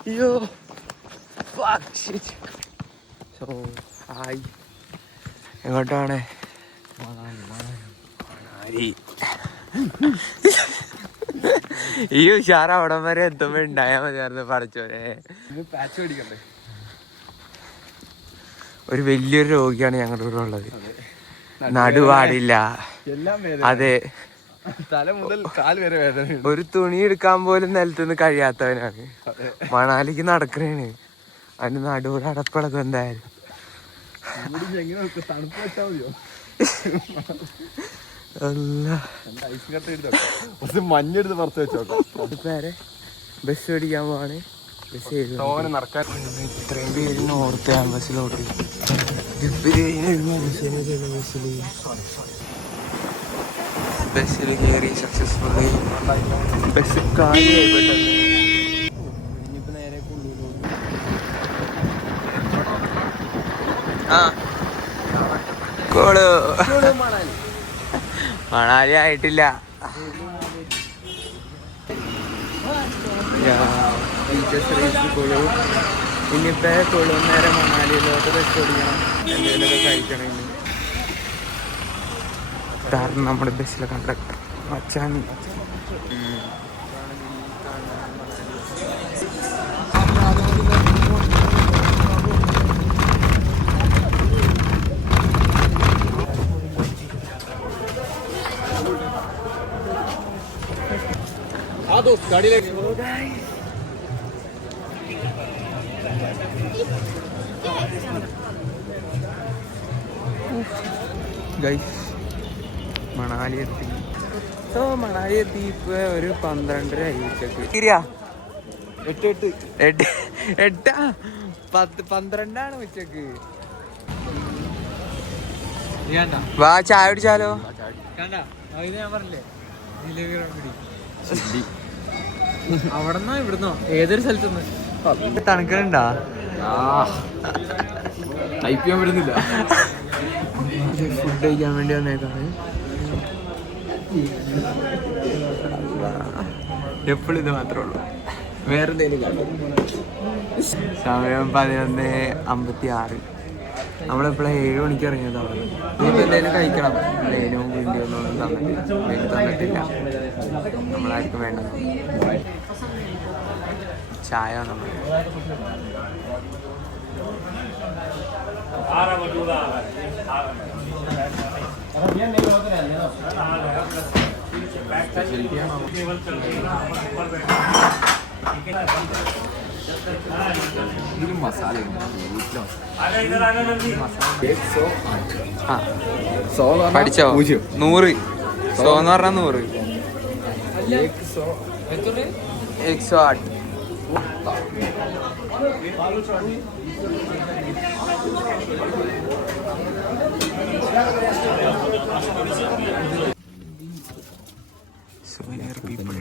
അയ്യോ so hi, എങ്ങോട്ടാണ്? മണാലി. ഈ ഉഷാർ അവിടം വരെ എത്തുമ്പോ ഉണ്ടായാ മതിയായിരുന്നു പഠിച്ചോനെ. ഒരു വലിയൊരു രോഗിയാണ് ഞങ്ങളുടെ കൂടെ ഉള്ളത്. നടുവാടില്ല. അതെ, തല മുതൽ കാല് വരെ വേദന. ഒരു തുണി എടുക്കാൻ പോലും നിലത്തുനിന്ന് കഴിയാത്തവനാണ്. മണാലിക്ക് നടക്കണേണ്. അതിന് നടുവിടെ അടപ്പിളക്കും എന്തായാലും. തണുപ്പ് വെച്ചാൽ മതിയോ? മഞ്ഞെടുത്ത് പുറത്ത് വെച്ചോട്ടെ. ബസ് ഓടിക്കാൻ പോവാണ്. ഇത്രയും പേര് നോർത്ത് ക്യാമ്പസിലോട്ട് ബസ്സിൽ കയറി സക്സസ്ഫുള്ളി. ബസ് മണാലി ആയിട്ടില്ല. ഇനിയിപ്പോ കൊളുന്നേരം മണാലിയിലോട്ട് ബസ് ഓടിക്കണം, എന്തെങ്കിലുമൊക്കെ കഴിക്കണം. കാരണം നമ്മുടെ ബസ്സിലെ കണ്ടക്ടർ മച്ചാൻ. ഗൈസ് മണാലി എത്തി. മണാലി എത്തി. ഇപ്പൊ ഒരു 12:30 ആയി ഉച്ചക്ക്. 12 ഉച്ചക്ക്. വാ ചായ കുടിച്ചാലോ? ഞാൻ പറഞ്ഞില്ലേ അവിടെന്നോ ഇവിടുന്നോ ഏതൊരു സ്ഥലത്തുനിന്ന് തണുക്കലുണ്ടാ? വരുന്നില്ല. ഫുഡ് കഴിക്കാൻ വേണ്ടി വന്നേക്കാണ്. എപ്പോഴും ഇത് മാത്രമേ ഉള്ളൂ, വേറെ എന്തെങ്കിലും. സമയം 11:56. നമ്മളെപ്പോഴും 7 മണിക്ക് ഇറങ്ങിയതാണ്. ഇനിയിപ്പോൾ എന്തെങ്കിലും കഴിക്കണം. ലേനും വീണ്ടിയൊന്നും തന്നിട്ടില്ല. നമ്മളായിരിക്കും വേണ്ടത്. ചായ നമ്മൾ പഠിച്ചോ? 100 സോ എന്ന് പറഞ്ഞാൽ 100. 108. So many people.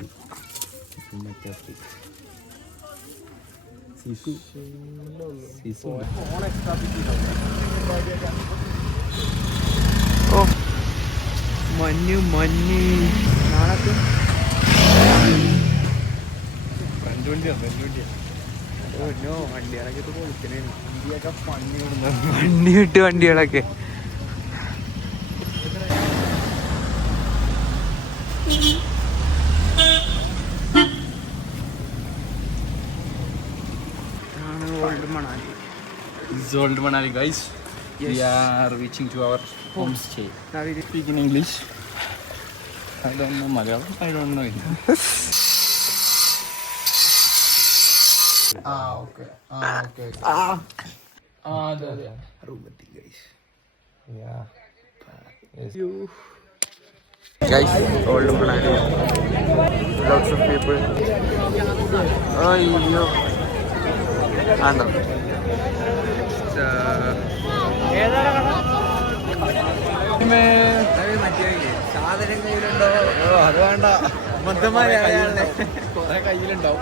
ഓ മഞ്ഞ് നാളെ വണ്ടികളൊക്കെ പൊളിക്കണേ. വണ്ടി വിട്ട് വണ്ടികളൊക്കെ Old Manali, guys. Yes. We are reaching to our homestay. Now we speak in English. I don't know Malayalam. I don't know it. Okay. Okay. Roomati, guys. Yeah. Yes. You. Guys, Old Manali. Lots of people. Oh, you. Ano? സാധനം കയ്യിലുണ്ടോ? അത് വേണ്ട, മൊത്തമാരെ കൊറേ കയ്യിലുണ്ടാവും.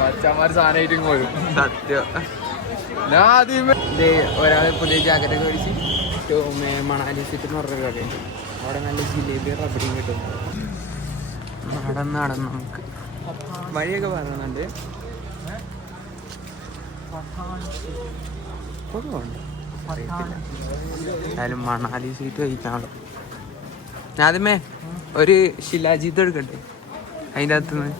മച്ചന്മാര് സാധനമായിട്ടും പോരും. സത്യം. ഞാൻ ആദ്യമേ ഒരാൾ പുതിയ ജാക്കറ്റൊക്കെ മേടിച്ച് മണാലി സിറ്റി എന്ന് പറഞ്ഞൊരു കടയുണ്ട്. അവിടെ നല്ല ജിലേബി റബഡിയും കിട്ടും. നടന്ന് നമുക്ക് വഴിയൊക്കെ പറയുന്നുണ്ട്. എന്തായാലും മണാലി സീറ്റ് കഴിക്കാണല്ലോ. ഞാൻ ആദ്യമേ ഒരു ശിലാജീത്ത് എടുക്കട്ടെ അതിൻ്റെ അകത്തുനിന്ന്.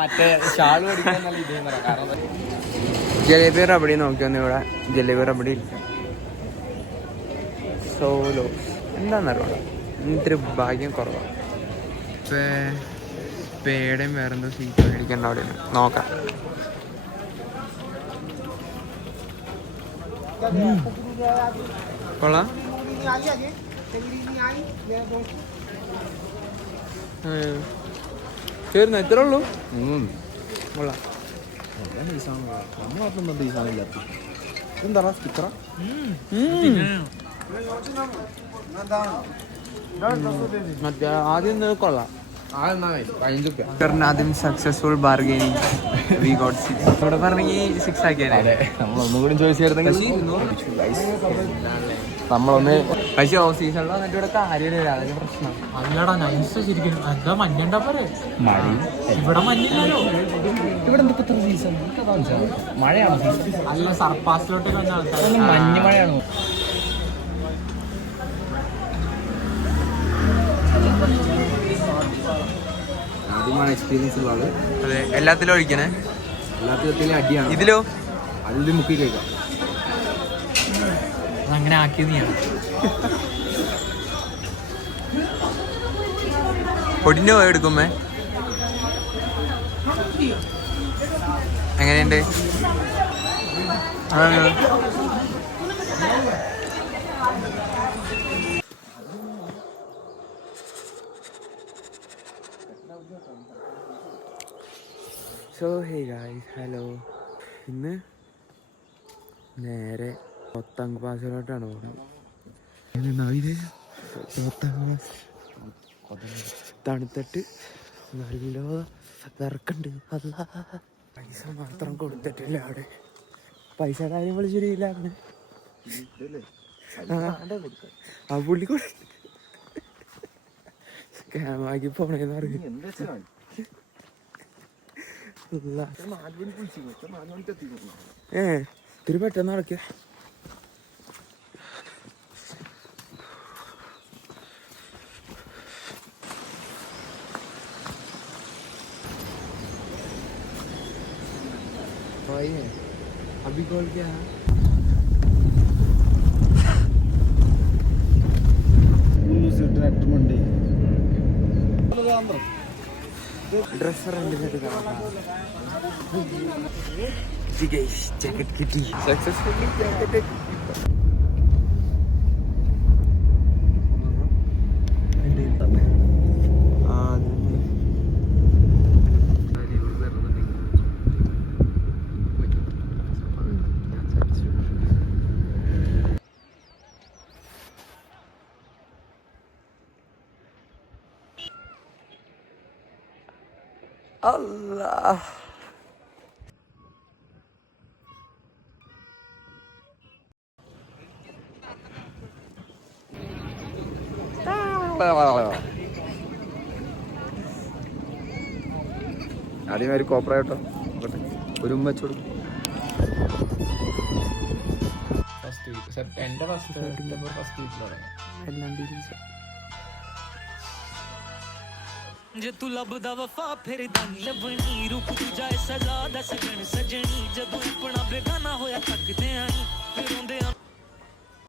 മറ്റേ ഷാള് പഠിക്കാൻ നല്ല ഇത് കാരണം ജലേബി റബഡി നോക്കിയൊന്ന് ഇവിടെ. ജലേബി റബഡി ഇല്ല. സോലോ എന്താണെന്നറിയണ്ട, ഇത്തിരി ഭാഗ്യം കുറവാണ്. പേടയും വേറെന്തോ സീറ്റ് മേടിക്കേണ്ട അവിടെ നോക്കാം. കൊള്ളാം. ചേർന്ന് എത്ര ഉള്ളൂ? കൊള്ളാം. എന്താ സ്റ്റിക്കറ മറ്റേ ആദ്യം കൊള്ളാം. 15 രൂപ. ആദ്യം സക്സസ്ഫുൾ ബാർഗൈനിങ് വി ഗോട്ട് 6. ഇവിടെ പറഞ്ഞെങ്കിൽ 6 ആക്കിയാലേ. നമ്മളൊന്നും കൂടി ചോദിച്ചായിരുന്നെങ്കിൽ നമ്മളൊന്ന് പക്ഷെ ഓഫ് സീസണിൽ വന്നിട്ട് ഇവിടെ കാര്യമില്ല, അതൊക്കെ പ്രശ്നം. അല്ലടാ നൈസ് ശരിക്കും. എന്താ മഞ്ഞുണ്ടാ പോരെ? ഇവിടെ മഞ്ഞില്ലല്ലോ. ഇവിടെ ഇത്ര സീസൺ മഴയാണോ? അല്ല സർപ്പാസിലോട്ട് വന്ന ആൾക്കാർ മഞ്ഞ് മഴയാണോ? ആദ്യമാണ് എക്സ്പീരിയൻസ് ഉള്ളത്. അതെ, എല്ലാത്തിലും ഒഴിക്കണേ. എല്ലാത്തിലും അടിയാണ്. ഇതിലോ അതിൽ മുക്കി കഴിക്കാം. അതങ്ങനെ ആക്കിയത് നീയാണ്. പൊടിന് പോയി എടുക്കുമ്പേ എങ്ങനെയുണ്ട്? So hey guys, hello. ഇന്ന് നേരെ റോത്തങ് പാസിലോട്ടാണ് പോകുന്നത്. തണുത്തിട്ട് നല്ല വിറക്കുണ്ട്. അല്ല പൈസ മാത്രം കൊടുത്തിട്ടില്ല അവിടെ. പൈസയുടെ കാര്യം വിളിച്ചിരിക്കില്ല. ആ പുള്ളി സ്കാമാക്കി പോണേന്ന് പറഞ്ഞു. ഇത്തിരി പെട്ടെന്ന് നടക്കുക. अभी कॉल क्या है? ट्रैक्टर मंडी ड्रेस जैकेट किटी सक्सेसफुली जैकेट. Allah. ആദ്യം ഒരു കോപ്പറായിട്ടോ ഒരു ഉമ്മ വെച്ചോടും. എന്റെ ഫസ്റ്റ് എല്ലാം ഡീറ്റെയിൽസ്. ਜੇ ਤੂੰ ਲੱਭਦਾ ਵਫਾ ਫਿਰ ਦਾਨੀ ਲੱਭਣੀ ਰੂਪ ਤੂੰ ਜਾਏ ਸਦਾ ਦਸ ਜਣ ਸਜਣੀ ਜਦੋਂ ਆਪਣਾ ਬੇਗਾਨਾ